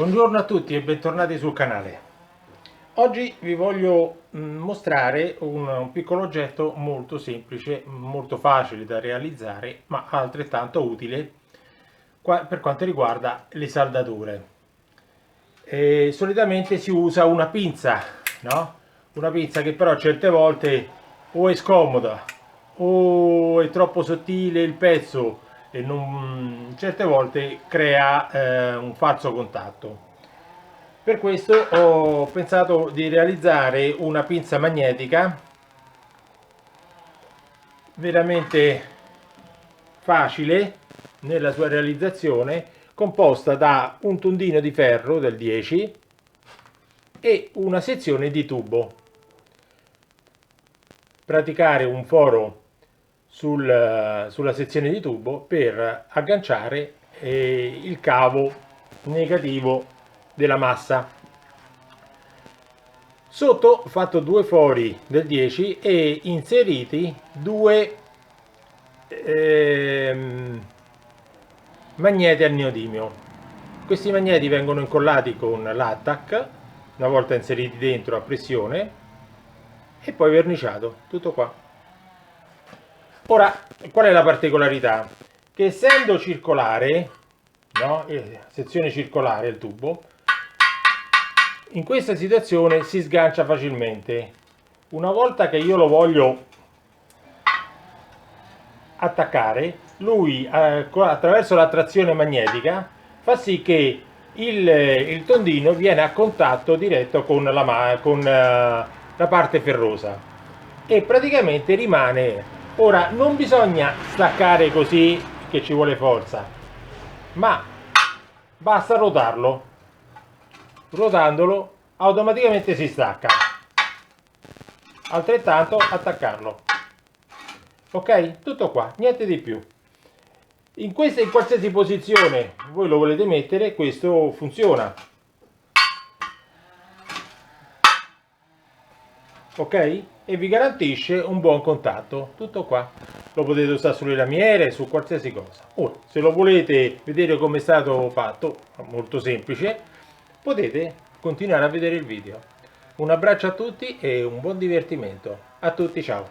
Buongiorno a tutti e bentornati sul canale. Oggi vi voglio mostrare un piccolo oggetto molto semplice, molto facile da realizzare, ma altrettanto utile per quanto riguarda le saldature. Solitamente si usa una pinza, no? Una pinza che però certe volte o è scomoda o è troppo sottile il pezzo e certe volte crea un falso contatto. Per questo ho pensato di realizzare una pinza magnetica veramente facile nella sua realizzazione, composta da un tondino di ferro del 10 e una sezione di tubo. Praticare un foro sulla sezione di tubo per agganciare il cavo negativo della massa. Sotto ho fatto due fori del 10 e inseriti due magneti a neodimio. Questi magneti vengono incollati con l'attack una volta inseriti dentro a pressione e poi verniciato, tutto qua. Ora, qual è la particolarità? Che essendo circolare, no? Sezione circolare il tubo, in questa situazione si sgancia facilmente. Una volta che io lo voglio attaccare, lui attraverso la trazione magnetica fa sì che il tondino viene a contatto diretto con la parte ferrosa e praticamente rimane. Ora non bisogna staccare così che ci vuole forza, ma basta ruotarlo. Ruotandolo automaticamente si stacca, altrettanto attaccarlo. Ok, tutto qua, niente di più. In qualsiasi posizione voi lo volete mettere, questo funziona. Ok? E vi garantisce un buon contatto, tutto qua. Lo potete usare sulle lamiere, su qualsiasi cosa. Ora, se lo volete vedere come è stato fatto, molto semplice, potete continuare a vedere il video. Un abbraccio a tutti e un buon divertimento. A tutti, ciao!